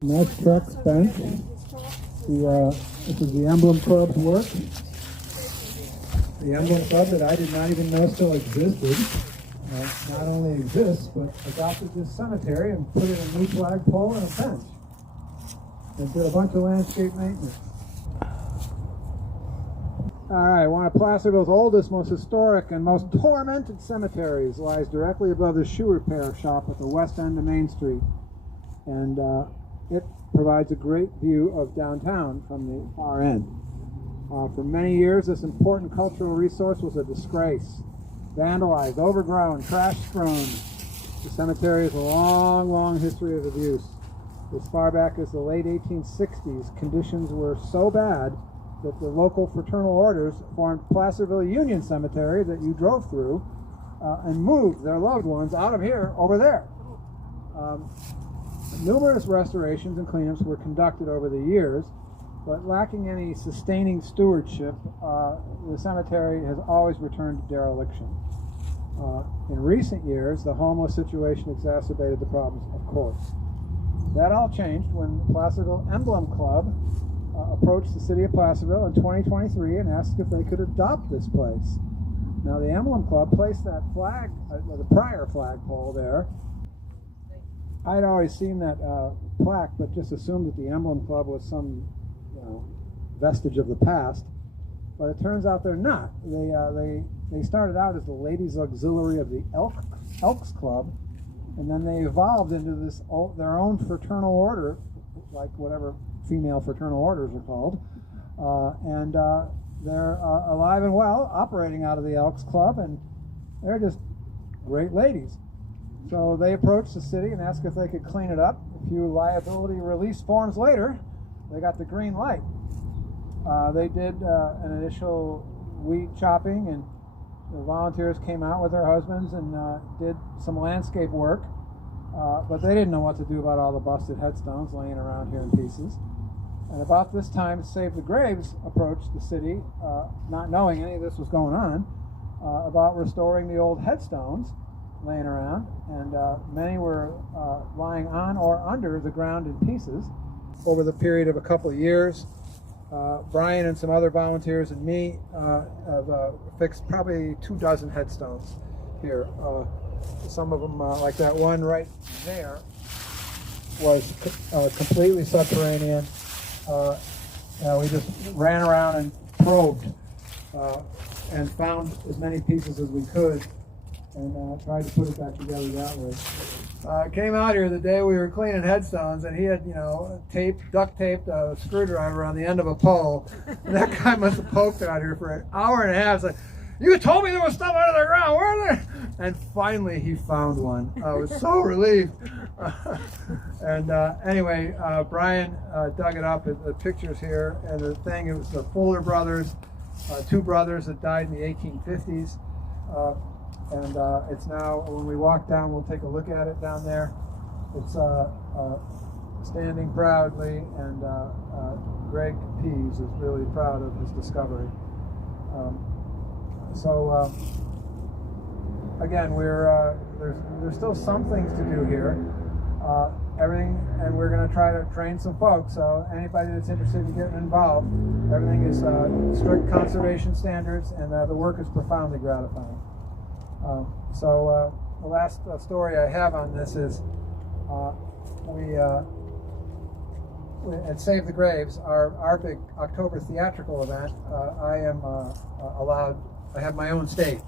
Nice truck spent. This is the Emblem Club's work. The Emblem Club that I did not even know still existed. Not only exists, but adopted this cemetery and put in a new flagpole and a bench. And did a bunch of landscape maintenance. Alright, one of Placerville's oldest, most historic, and most tormented cemeteries lies directly above the shoe repair shop at the west end of Main Street. And it provides a great view of downtown from the far end. For many years, this important cultural resource was a disgrace. Vandalized, overgrown, trash-strewn. The cemetery has a long, long history of abuse. As far back as the late 1860s, conditions were so bad that the local fraternal orders formed Placerville Union Cemetery that you drove through and moved their loved ones out of here over there. Numerous restorations and cleanups were conducted over the years, but lacking any sustaining stewardship, the cemetery has always returned to dereliction. In recent years, the homeless situation exacerbated the problems, of course. That all changed when the Placerville Emblem Club approached the city of Placerville in 2023 and asked if they could adopt this place. Now, the Emblem Club placed that flag, the prior flagpole there. I'd always seen that plaque, but just assumed that the Emblem Club was some, vestige of the past. But it turns out they're not. They started out as the Ladies Auxiliary of the Elks Club, and then they evolved into this their own fraternal order, like whatever female fraternal orders are called, and they're alive and well, operating out of the Elks Club, and they're just great ladies. So they approached the city and asked if they could clean it up. A few liability release forms later, they got the green light. They did an initial weed chopping, and the volunteers came out with their husbands and did some landscape work, but they didn't know what to do about all the busted headstones laying around here in pieces. And about this time, Save the Graves approached the city, not knowing any of this was going on, about restoring the old headstones laying around, and many were lying on or under the ground in pieces. Over the period of a couple of years, Brian and some other volunteers and me have fixed probably 24 headstones here. Some of them, like that one right there, was completely subterranean. We just ran around and probed and found as many pieces as we could, and tried to put it back together that way. Came out here the day we were cleaning headstones, and he had, duct taped a screwdriver on the end of a pole. And that guy must have poked out here for an hour and a half. It's like, you told me there was stuff under the ground. Where are they? And finally, he found one. I was so relieved. Anyway, Brian dug it up. The pictures here, and the thing, it was the Fuller brothers, two brothers that died in the 1850s. It's now, when we walk down, we'll take a look at it down there. It's standing proudly, and Greg Pease is really proud of his discovery. Again, there's still some things to do here. Everything, and we're going to try to train some folks, so anybody that's interested in getting involved, everything is strict conservation standards, and the work is profoundly gratifying. The last story I have on this is we at Save the Graves, our big October theatrical event. I am I have my own stage.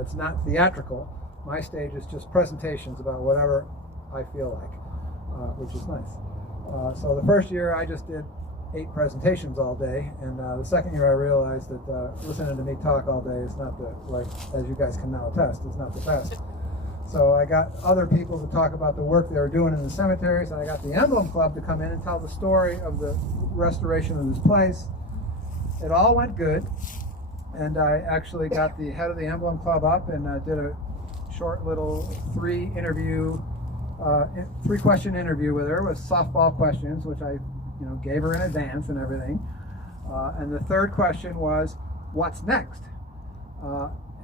It's not theatrical. My stage is just presentations about whatever I feel like, which is nice. So the first year I just did 8 presentations all day, and the second year I realized that listening to me talk all day is not as you guys can now attest, it's not the best. So I got other people to talk about the work they were doing in the cemeteries, and I got the Emblem Club to come in and tell the story of the restoration of this place. It all went good, and I actually got the head of the Emblem Club up and did a short little 3-question interview with her with softball questions, which I gave her in advance and everything. And the third question was, what's next?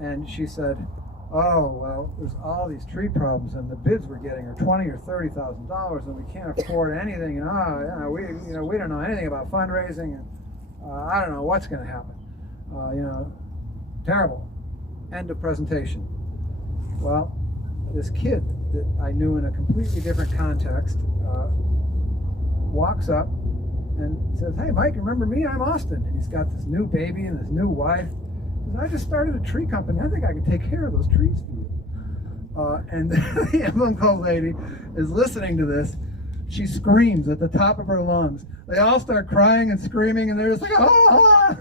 And she said, oh, well, there's all these tree problems, and the bids we're getting are $20,000 or $30,000, and we can't afford anything. And we don't know anything about fundraising, and I don't know what's going to happen. Terrible. End of presentation. Well, this kid that I knew in a completely different context walks up and says, "Hey, Mike, remember me? I'm Austin." And he's got this new baby and this new wife. He says, "I just started a tree company. I think I can take care of those trees for you." And the Emblem Cove lady is listening to this. She screams at the top of her lungs. They all start crying and screaming, and they're just like, "Ah!"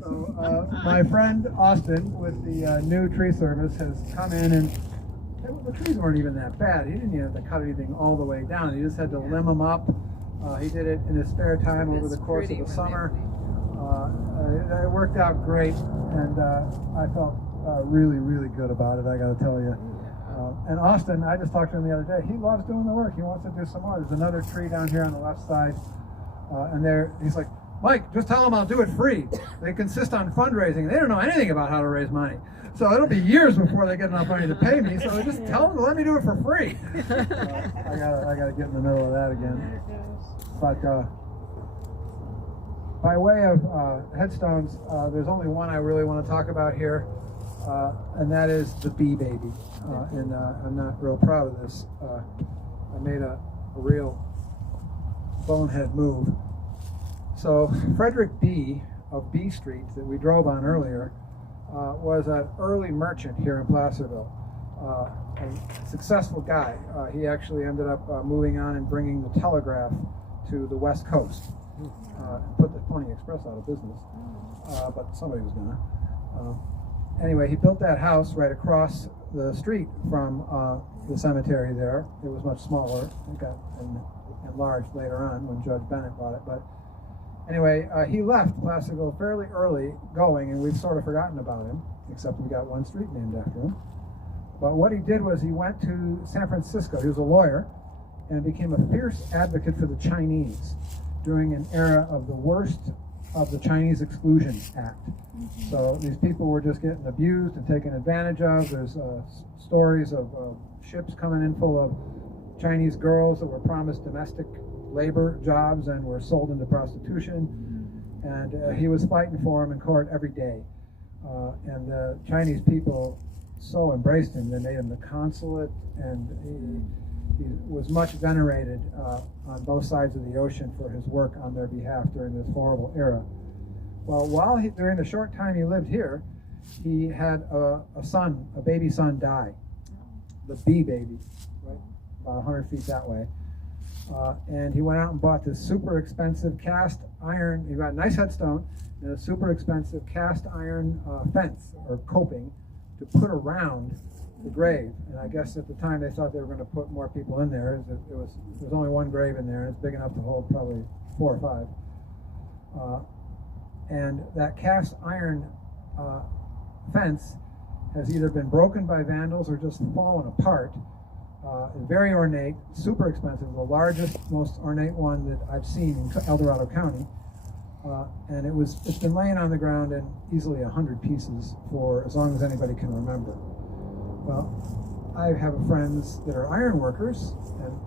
So my friend Austin with the new tree service has come in, and the trees weren't even that bad. He didn't even have to cut anything all the way down. He just had to limb them up. He did it in his spare time over the course of the summer. It worked out great, and I felt really, really good about it, I got to tell you. And Austin, I just talked to him the other day. He loves doing the work. He wants to do some more. There's another tree down here on the left side, and he's like, "Mike, just tell them I'll do it free. They consist on fundraising. They don't know anything about how to raise money. So it'll be years before they get enough money to pay me. So just tell them to let me do it for free." I gotta get in the middle of that again. But by way of headstones, there's only one I really want to talk about here, and that is the bee baby. And I'm not real proud of this. I made a real bonehead move. So Frederick B. of B Street that we drove on earlier was an early merchant here in Placerville. A successful guy. He actually ended up moving on and bringing the telegraph to the West Coast. Put the Pony Express out of business, but somebody was gonna. Anyway, he built that house right across the street from the cemetery there. It was much smaller. It got enlarged later on when Judge Bennett bought it. But anyway, he left Placerville fairly early going, and we've sort of forgotten about him, except we got one street named after him. But what he did was he went to San Francisco. He was a lawyer and became a fierce advocate for the Chinese during an era of the worst of the Chinese Exclusion Act. So these people were just getting abused and taken advantage of. There's stories of ships coming in full of Chinese girls that were promised domestic labor jobs and were sold into prostitution. And he was fighting for them in court every day. And the Chinese people so embraced him, they made him the consulate, and he was much venerated on both sides of the ocean for his work on their behalf during this horrible era. Well, during the short time he lived here, he had a baby son die, the bee baby, right, about 100 feet that way. And he went out and bought this super expensive cast iron, he got a nice headstone, and a super expensive cast iron fence or coping to put around the grave. And I guess at the time they thought they were going to put more people in there. There was only one grave in there, and it's big enough to hold probably 4 or 5. And that cast iron fence has either been broken by vandals or just fallen apart. Very ornate, super expensive, the largest, most ornate one that I've seen in El Dorado County. And it's been laying on the ground in easily 100 pieces for as long as anybody can remember. Well, I have friends that are iron workers, and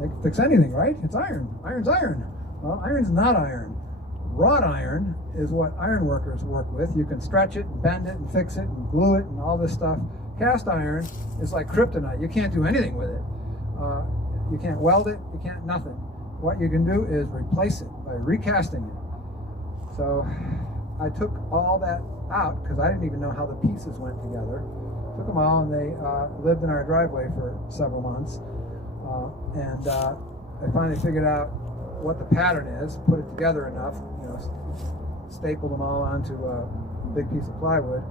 they can fix anything, right? It's iron. Iron's iron. Well, iron's not iron. Wrought iron is what iron workers work with. You can stretch it and bend it and fix it and glue it and all this stuff. Cast iron is like kryptonite. You can't do anything with it. You can't weld it. You can't nothing. What you can do is replace it by recasting it. So I took all that out because I didn't even know how the pieces went together. Took them all, and they lived in our driveway for several months. And I finally figured out what the pattern is, put it together enough, stapled them all onto a big piece of plywood,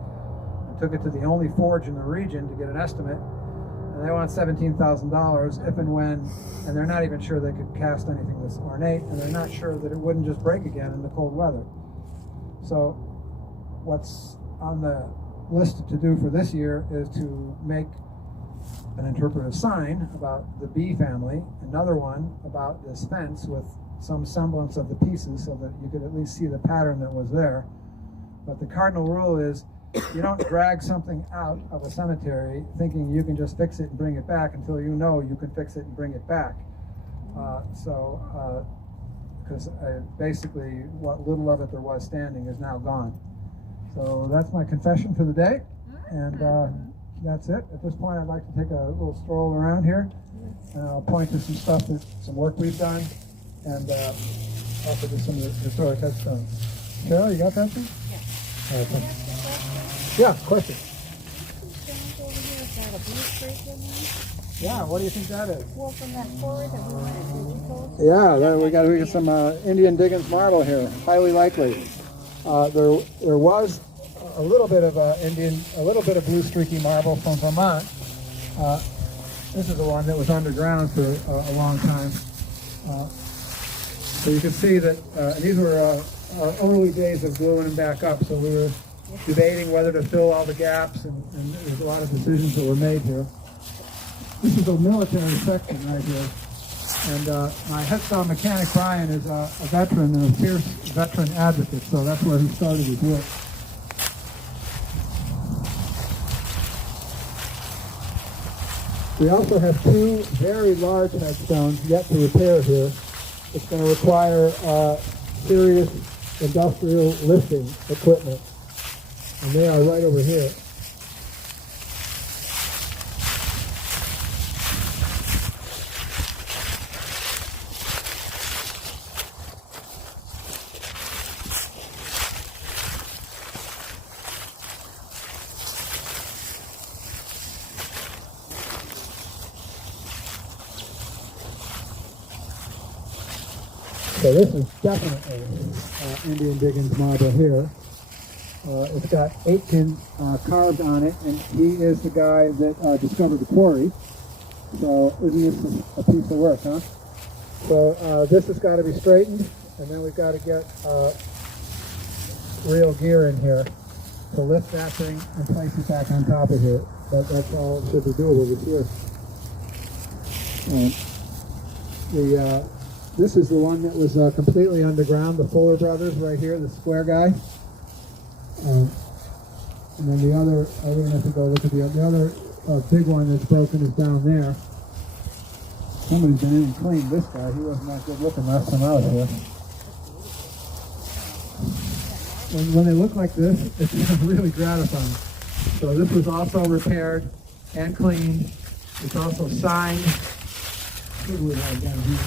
and took it to the only forge in the region to get an estimate. And they want $17,000 if and when, and they're not even sure they could cast anything this ornate, and they're not sure that it wouldn't just break again in the cold weather. So what's on the list to do for this year is to make an interpretive sign about the bee family, another one about this fence with some semblance of the pieces so that you could at least see the pattern that was there. But the cardinal rule is You don't drag something out of a cemetery thinking you can just fix it and bring it back until you know you can fix it and bring it back. Because basically what little of it there was standing is now gone. So that's my confession for the day, and that's it. At this point, I'd like to take a little stroll around here, and I'll point to some stuff, some work we've done, and also to some historic headstones. Cheryl, you got that thing? Yeah. All right, yeah, question. Yeah, what do you think that is? Well, from that quarry that we went to, yeah, we got some Indian Diggins marble here. Highly likely. There was a little bit of a little bit of blue streaky marble from Vermont. This is the one that was underground for a long time. So you can see that these were our early days of gluing them back up. So we were debating whether to fill all the gaps, and there's a lot of decisions that were made here. This is a military section right here. And my headstone mechanic, Brian, is a veteran and a fierce veteran advocate, so that's where he started his work. We also have two very large headstones yet to repair here. It's going to require serious industrial lifting equipment, and they are right over here. So this is definitely Indian Diggins marble here. It's got Aitken carved on it, and he is the guy that discovered the quarry. So isn't this a piece of work, huh? So this has got to be straightened, and then we've got to get real gear in here to lift that thing and place it back on top of here. That's all that should be doable this year. This is the one that was completely underground, the Fuller brothers right here, the square guy. And then the other, I really have to go look at the other big one that's broken is down there. Somebody's been in and cleaned this guy. He wasn't that good looking last time I was here. When they look like this, it's really gratifying. So this was also repaired and cleaned. It's also signed. What do we have down here?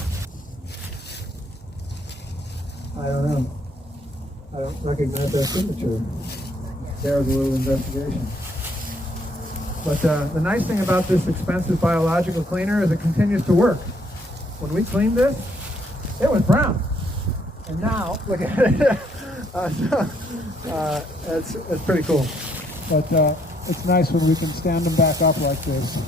I don't know. I don't recognize that signature. There's a little investigation. But the nice thing about this expensive biological cleaner is it continues to work. When we cleaned this, it was brown. And now, look at it. It's pretty cool. But it's nice when we can stand them back up like this.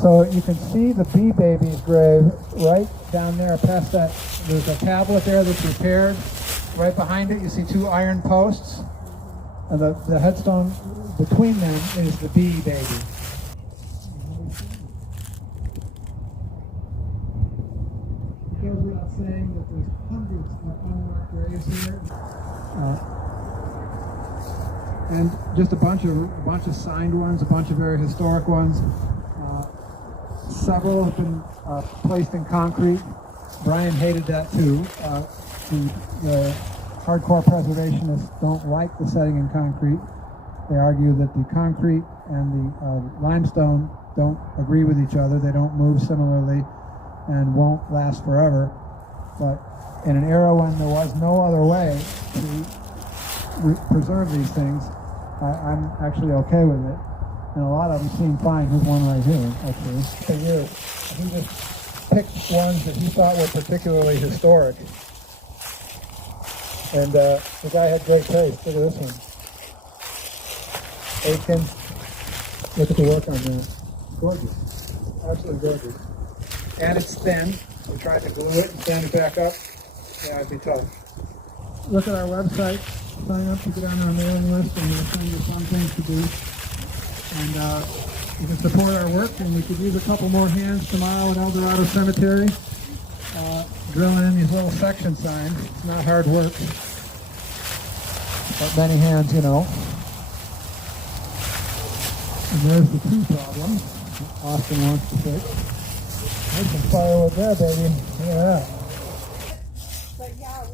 So you can see the bee baby's grave right down there past that. There's a tablet there that's repaired. Right behind it you see two iron posts. And the headstone between them is the bee baby. It goes without saying that there's hundreds of unmarked graves here. And just a bunch of signed ones, a bunch of very historic ones. Several have been placed in concrete. Brian hated that too. The hardcore preservationists don't like the setting in concrete. They argue that the concrete and the limestone don't agree with each other. They don't move similarly and won't last forever. But in an era when there was no other way to preserve these things, I'm actually okay with it. And a lot of them seem fine. Here's one right here, actually. For years, he just picked ones that he thought were particularly historic. And the guy had great taste. Look at this one. Aitken. Look at the work on that. Gorgeous. Absolutely gorgeous. And it's thin. We tried to glue it and stand it back up. Yeah, it'd be tough. Look at our website. Sign up to get on our mailing list, and we'll send you fun things to do. And you can support our work, and we could use a couple more hands tomorrow at El Dorado Cemetery. drilling in these little section signs. It's not hard work, but many hands, you know. And there's the tree problem that Austin wants to fix. There's some firewood there, baby. Look at that. But yeah,